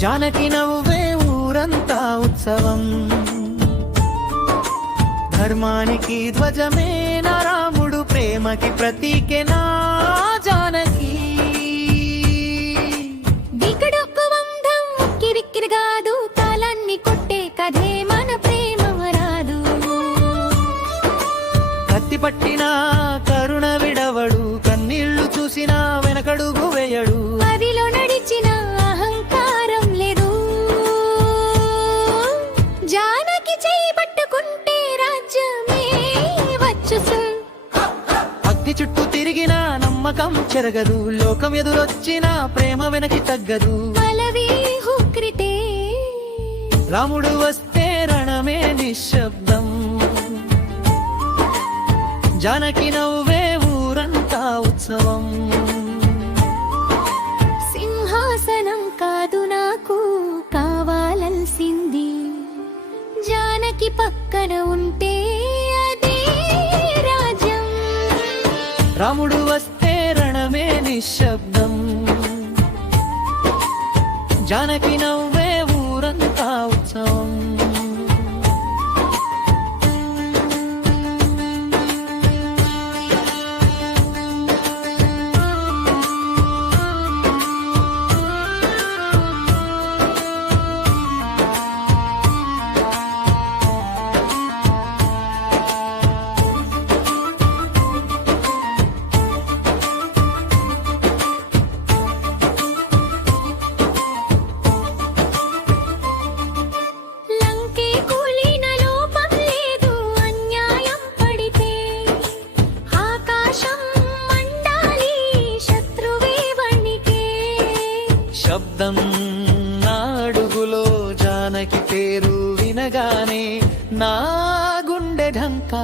జానకి నవ్వే ఊరంతా ఉత్సవం, ధర్మానికి ధ్వజమే నా రాముడు, ప్రేమకి ప్రతీకే నా జానకి. దిగడొక్క వందం కిరికిరిగాదు, తాళాన్ని కొట్టే కథే మన ప్రేమ వరాదు. కత్తి పట్టిన కరుణ విడవడు, కన్నీళ్లు చూసిన వెనకడుగు వేయడు. అదిలో నడిచిన అహంకారం లేదు, జానకి చేయి పట్టుకుంటే రాజ్యమే వచ్చు. అగ్ని చుట్టూ తిరిగిన నమ్మకం చెరగదు, లోకం ఎదురొచ్చిన ప్రేమ వెనక్కి తగ్గదు. హుక్రితే రాముడు వస్తే రణమే నిశ్శబ్దం, జానకి నవ్వే ఊరంతా ఉత్సవం. సింహాసనం కాదు నాకు కావాల్సింది, జానకి పక్కన ఉంటే అదే రాజ్యం. రాముడు వస్తే రణమే నిశ్శబ్దం, జానకి నవ్వే ఊరంతా ఉత్సవం. శబ్దం నాడుగులో జానకి పేరు వినగానే నా గుండె ఢంకా.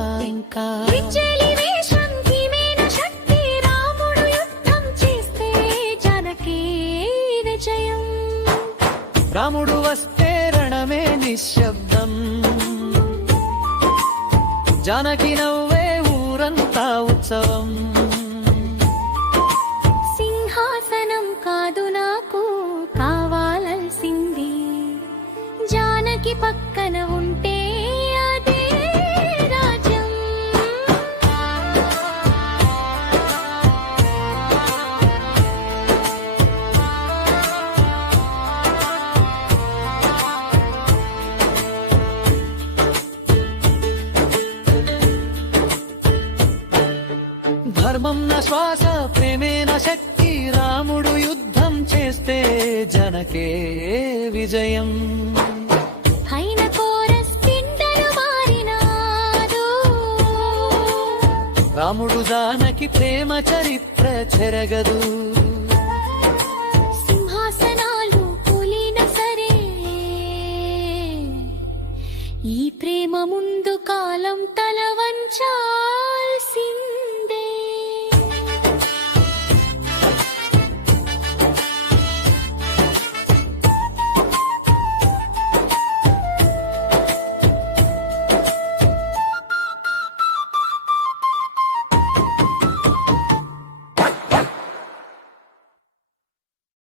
రాముడు యుద్ధం చేస్తే జానకి విజయం. రాముడు వస్తే రణమే నిశ్శబ్దం, జానకి నవ్వే ఊరంతా ఉత్సవం. సింహాసనం కాదు నాకు కావాల్సింది, జానకి పక్కన ఉంటే అదే రాజ్యం. ధర్మం నా శ్వాస, ప్రేమే నా శక్తి, రాముడు యుద్ధం చేస్తే జనకే విజయం. పైన కోరస్ పిండలు మారినాడు, రాముడు జానకి ప్రేమ చరిత్ర చెరగదు.